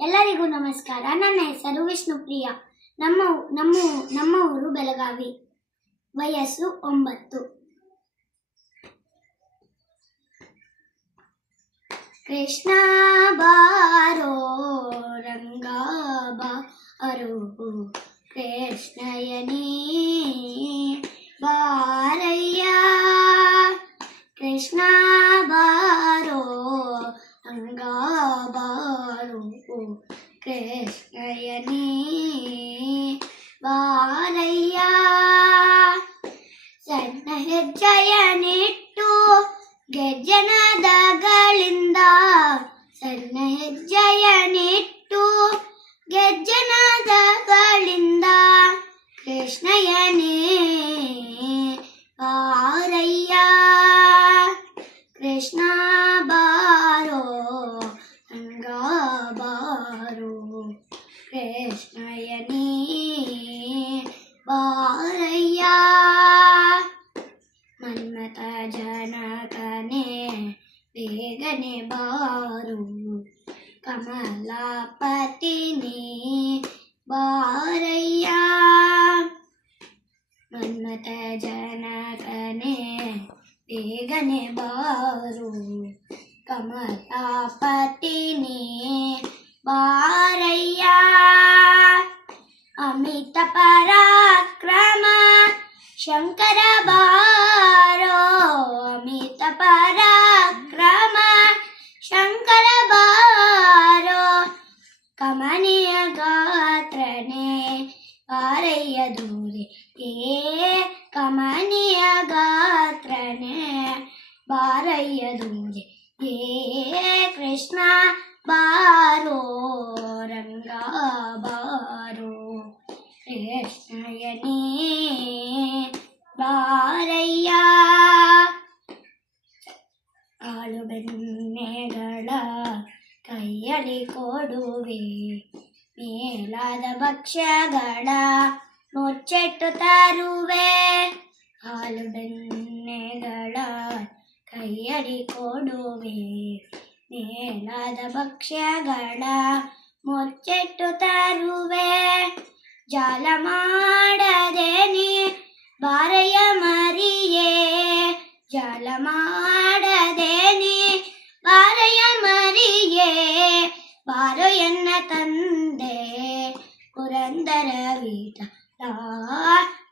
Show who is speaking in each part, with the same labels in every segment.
Speaker 1: ಎಲ್ಲರಿಗೂ ನಮಸ್ಕಾರ. ನನ್ನ ಹೆಸರು ವಿಷ್ಣುಪ್ರಿಯ. ನಮ್ಮ ನಮ್ಮ ನಮ್ಮ ಊರು ಬೆಳಗಾವಿ. ವಯಸ್ಸು ಒಂಬತ್ತು. ಕೃಷ್ಣ ಬಾರೋ ರಂಗ ಬಾರೋ ಕೃಷ್ಣಯನೇ ಬಾರಯ್ಯ. ಕೃಷ್ಣ ಕೃಷ್ಣಯನೇ ಬಾರಯ್ಯ ಸಣ್ಣ ಹೆಜ್ಜೆಯನಿಟ್ಟು ಗೆಜ್ಜೆನಾದಗಳಿಂದ ಸಣ್ಣ ಹೆಜ್ಜೆಯನಿಟ್ಟು ಗೆಜ್ಜೆನಾದಗಳಿಂದ ಕೃಷ್ಣಯನೇ ಬಾರಯ್ಯ ಕೃಷ್ಣ कृष्णयने बालय्या मन्मत जनकने वेगने बारु। कमलापतिने बारय्या मन्मत जनकने वेगने बारु। कमलापतिने बार। पराक्रम शंकर बारो, अमित पराक्रम शंकर बारो। कमनीय गात्रणे पारय दूरे ए कमनीय गात्र ने पारय दूरे ये कृष्ण बार। കാരയ്യ ആളുപെണ്ണേകള കയ്യളി കൊടുവേ. മേലാത ഭക്ഷ്യകള മുച്ചിട്ടു തരുവേ. ആളുപെണ്ണേകള കയ്യടി കൊടുവേ. മേലാത ഭക്ഷ്യകള മുച്ചിട്ടു തരുവേ. ജലമാടതേ നീ ഭാരയ ಜಾಲ ಮಾಡದೆ ನೀ ಬಾರಯ್ಯ ಮರಿಯೇ ಬಾರೋ ಎನ್ನ ತಂದೆ ಪುರಂದರ ವೀಟ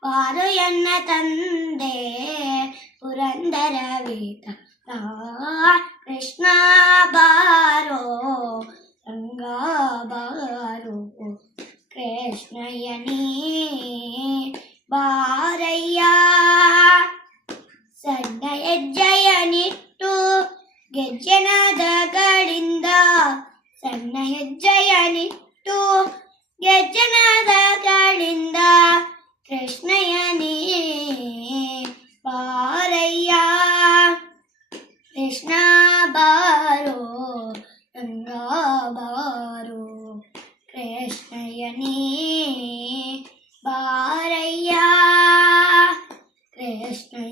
Speaker 1: ಬಾರೋ ಎನ್ನ ತಂದೆ ಪುರಂದರ ವೀಟ ಕೃಷ್ಣ ಬಾರೋ ರಂಗ ಬಾರೋ ಕೃಷ್ಣಯನೇ ಬಾರಯ್ಯ ಸಣ್ಣ ಹೆಜ್ಜೆಯನಿಟ್ಟು ಗೆಜ್ಜೆನಾದಗಳಿಂದ ಸಣ್ಣ ಹೆಜ್ಜೆಯನಿಟ್ಟು ಗೆಜ್ಜೆನಾದಗಳಿಂದ ಕೃಷ್ಣಯನೇ ಬಾರಯ್ಯ ಕೃಷ್ಣ ಬಾರೋ ರಂಗ ಬಾರೋ ಕೃಷ್ಣಯನೇ ಬಾರಯ್ಯ ಕೃಷ್ಣಯ